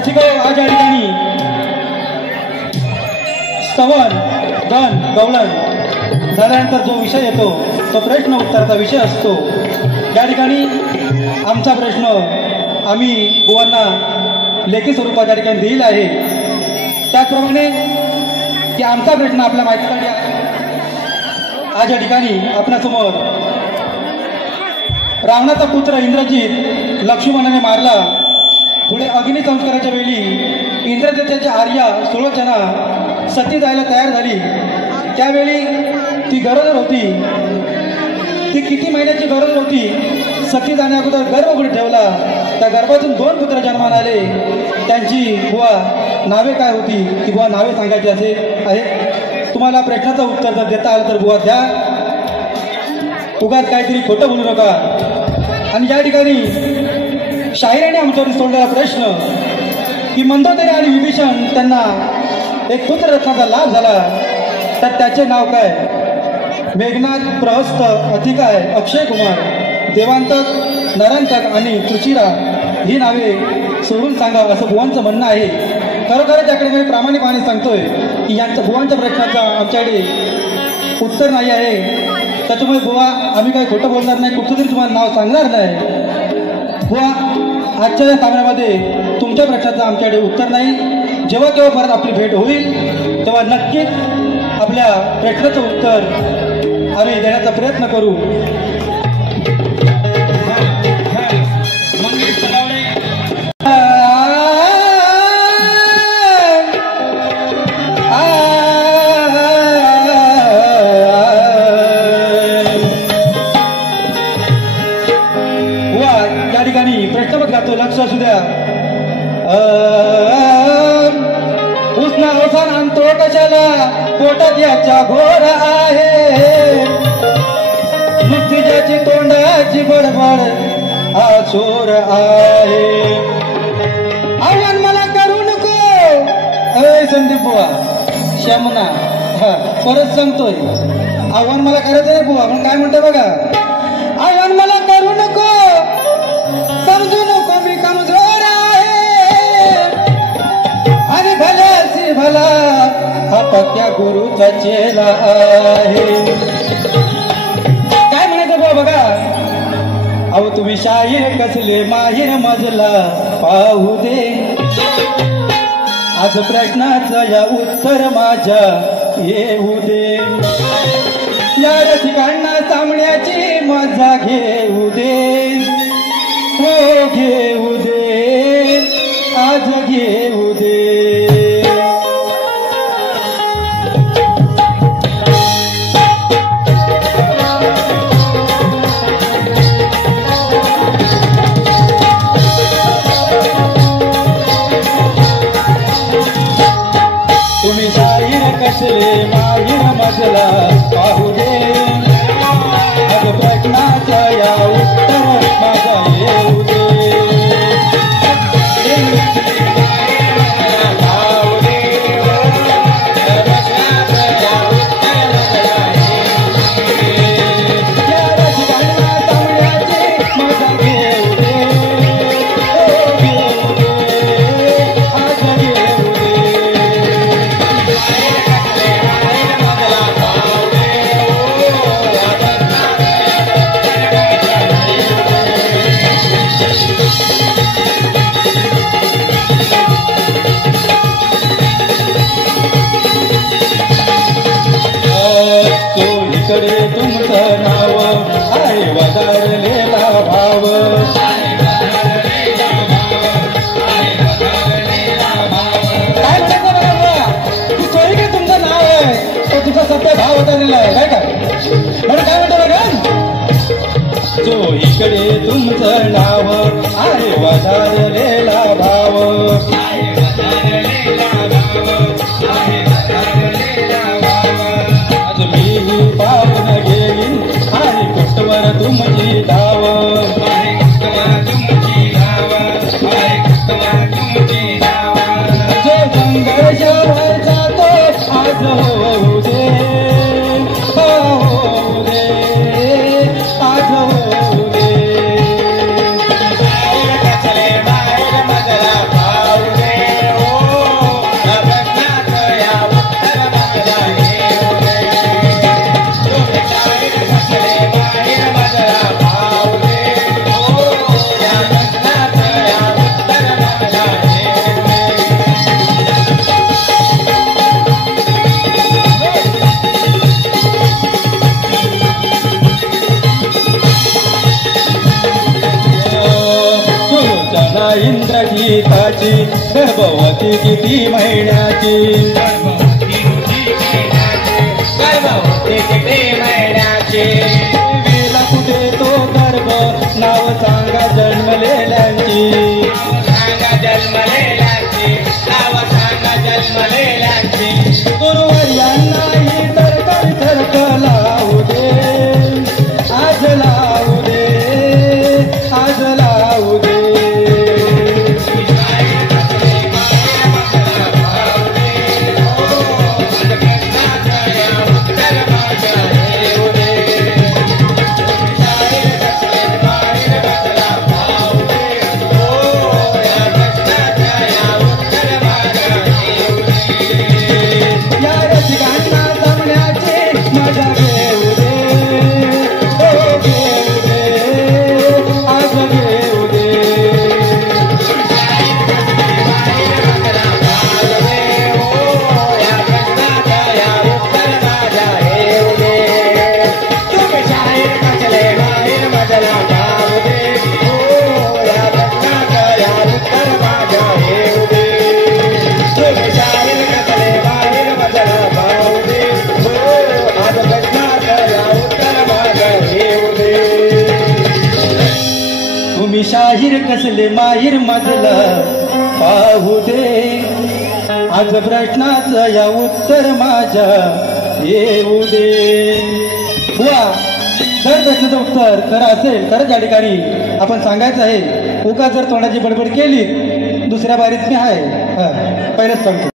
रसिको आज या ठिकाणी स्तवन गण गवलन झाल्यानंतर जो विषय येतो तो प्रश्न उत्तराचा विषय असतो। या ठिकाणी आमचा प्रश्न आम्ही बुवांना लेखी स्वरूपात या ठिकाणी दिलेला आहे। त्याचप्रमाणे की आमचा प्रश्न आपल्या माहितीसाठी आज या ठिकाणी आपल्यासमोर रावणाचा पुत्र इंद्रजित लक्ष्मणाने मारला। पुढे अग्निसंस्काराच्या वेळी इंद्रजिताच्या आर्या सुलोचना सती जायला तयार झाली। त्यावेळी ती गरोदर होती। ती किती महिन्याची गरोदर होती? सती जाण्या अगोदर गर्भ कुठे ठेवला? त्या गर्भातून 2 पुत्र जन्माला आले। त्यांची बुवा नावे काय होती? ती बुवा नावे सांगायची असे आहे। तुम्हाला प्रश्नाचं उत्तर जर देता आलं तर बुवा द्या, उगाच काहीतरी खोटं बोलू नका। आणि या ठिकाणी शाहिराने आमच्यावर सोडलेला प्रश्न की मंदोदरी आणि विभीषण त्यांना एक पुत्ररत्नाचा लाभ झाला, तर त्याचे नाव काय? मेघनाथ, प्रहस्त, अधिकाय, अक्षय कुमार, देवांतक, नरांतक आणि तुचिरा ही नावे सोडून सांगा असं बुवांचं म्हणणं आहे। खरोखरच याकडे मी प्रामाणिकपणे सांगतोय की यांच्या बुवांच्या प्रश्नाचा आमच्याकडे उत्तर नाही आहे। त्याच्यामुळे बुवा आम्ही काही खोटं बोलणार नाही, कुठचं तरी तुम्हाला नाव सांगणार नाही। बुवा आजच्या या सामन्यामध्ये तुमच्या प्रश्नाचं आमच्याकडे उत्तर नाही। जेव्हा केव्हा परत आपली भेट होईल तेव्हा नक्कीच आपल्या प्रश्नाचं उत्तर आम्ही देण्याचा प्रयत्न करू। या ठिकाणी प्रश्नपत्र गातो, लक्ष असू द्या। उष्ण अवसान आणतो कशाला? पोटात याच्या घोर आहे। नुसती ज्याची तोंडाची बडबड हा चोर आहे। आव्हान मला करू नको। अय संदीप बुवा, शमना परत सांगतोय, आव्हान मला करायचं नाही बुवा। मग काय म्हणते बघा, आव्हान मला करू नको, समजू नको मी कमजोर आहे। आणि भल्याची भला हा पक्या गुरुचा चेला आहे। काय म्हणायचं बुवा बघा, अहो तुम्ही शाहीर कसले माहीर मजला पाहू दे। आज प्रश्नाचं या उत्तर माझ्या येऊ दे। या रसिकांना सामण्याची मजा घेऊ दे, हो घेऊ दे, आज घेऊ दे। तुम्ही शाहीर कसले माहीर मजला पाहू दे। आज प्रश्नाचा या उत्तर माझा येऊ दे। इकडे तुमचं नाव आहे वधारलेला भाव। काय म्हणायचं बघा, तू सोयी काय तुमचं नाव आहे तो तुझा सध्या भाव वधारलेला आहे काय का? म्हणून काय म्हणतो बघा, जो इकडे तुमचं नाव आहे वधारलेला भाव। आज मी पाहून गेली आणि कुठवर तुमची धाव। जो संघर्षावर जातो आज होऊ दे, होऊ दे, आज होऊ दे। महिन्याची गर्भवती किती महिन्याची देवीला कुठे तो गर्भ नाव सांगा जन्मलेल्यांची गुरुवर्यांनाही तर कंठ लावू दे आज लावू दे आज लावू दे तुम्ही शाहीर कसले माहीर मजला पाहू दे आज प्रश्नाचं या उत्तर माझ्या येऊ दे वा जर प्रश्नाचं उत्तर खरं असेल तरच या ठिकाणी आपण सांगायचं आहे उगा जर तोंडाची बडबड केली दुसऱ्या बारीत मी आहे पहिलंच सांगतो